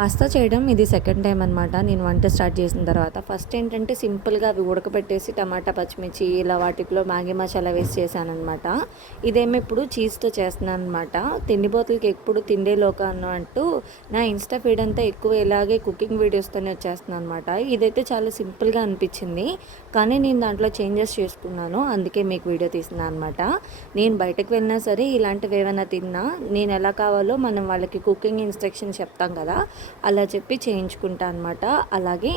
Pasta చేయడం ఇది second time అనమాట నేను వంట స్టార్ట్ చేసిన తర్వాత. ఫస్ట్ ఏంటంటే సింపుల్గా అవి ఉడకబెట్టేసి టమాటా, పచ్చిమిర్చి ఇలా వాటిలో మ్యాగీ మసాలా వేసి చేశానమాట. ఇదేమో ఇప్పుడు చీజ్తో చేస్తున్నాను అనమాట. తిండిపోతులకి ఎప్పుడు తిండే లోక అన్నట్టు నా ఇన్స్టా ఫీడ్ అంతా ఎక్కువ ఇలాగే కుకింగ్ వీడియోస్తోనే వచ్చేస్తున్నాను అనమాట. ఇదైతే చాలా సింపుల్గా అనిపించింది, కానీ నేను దాంట్లో చేంజెస్ చేసుకున్నాను, అందుకే మీకు వీడియో తీస్తున్నాను అనమాట. నేను బయటకు వెళ్ళినా సరే ఇలాంటివి ఏమైనా తిన్నా నేను ఎలా కావాలో మనం వాళ్ళకి కుకింగ్ ఇన్స్ట్రక్షన్స్ చెప్తాం కదా, అలా చెప్పి చేయించుకుంటా అనమాట. అలాగే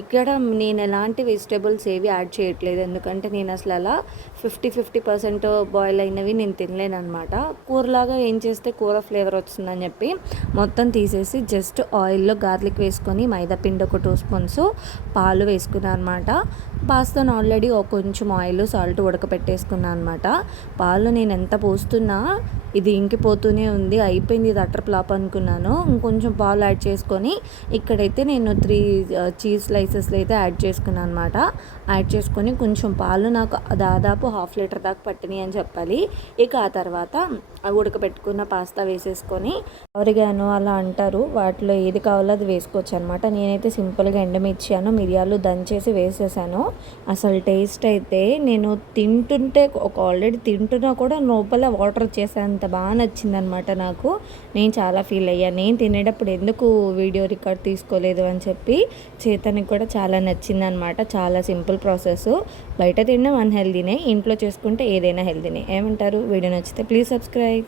ఇక్కడ నేను ఎలాంటి వెజిటేబుల్స్ ఏవి యాడ్ చేయట్లేదు, ఎందుకంటే నేను అసలు అలా 50% బాయిల్ అయినవి నేను తినలేను అనమాట. కూరలాగా ఏం చేస్తే కూర ఫ్లేవర్ వస్తుందని చెప్పి మొత్తం తీసేసి జస్ట్ ఆయిల్లో గార్లిక్ వేసుకొని మైదా పిండి ఒక 2 స్పూన్స్ పాలు వేసుకున్నాను అనమాట. పాస్తాను ఆల్రెడీ కొంచెం ఆయిల్ సాల్ట్ ఉడకపెట్టేసుకున్నాను అనమాట. పాలు నేను ఎంత పోస్తున్నా ఇది ఇంకిపోతూనే ఉంది, అయిపోయింది ఇది అటర్ ఫ్లాప్ అనుకున్నాను. ఇంకొంచెం పాలు యాడ్ చేసుకొని ఇక్కడైతే నేను 3 చీజ్ స్లైసెస్లు అయితే యాడ్ చేసుకున్నాను అనమాట. యాడ్ చేసుకొని కొంచెం పాలు నాకు దాదాపు 1/2 లీటర్ దాకా పట్టినాయి అని చెప్పాలి. ఇక ఆ తర్వాత ఉడకబెట్టుకున్న పాస్తా వేసేసుకొని ఆరిగానో అలా అంటారు, వాటిలో ఏది కావాలో అది వేసుకోవచ్చు అనమాట. నేనైతే సింపుల్గా ఎండుమిర్చి మిరియాలు దంచేసి వేసేసాను. అసలు టేస్ట్ అయితే నేను తింటుంటే ఆల్రెడీ తింటున్నా కూడా లోపల వాటర్ వచ్చేసేంత బాగా నచ్చిందనమాట నాకు. నేను చాలా ఫీల్ అయ్యాను, నేను తినేటప్పుడు ఎందుకు వీడియో రికార్డ్ తీసుకోలేదు అని చెప్పి. చేతనికి కూడా చాలా నచ్చిందనమాట. చాలా సింపుల్ ప్రాసెస్. బయట తినడం అన్హెల్దీనే, ఇంట్లో చేసుకుంటే ఏదైనా హెల్దీనే. ఏమంటారు? వీడియో నచ్చితే ప్లీజ్ సబ్స్క్రైబ్.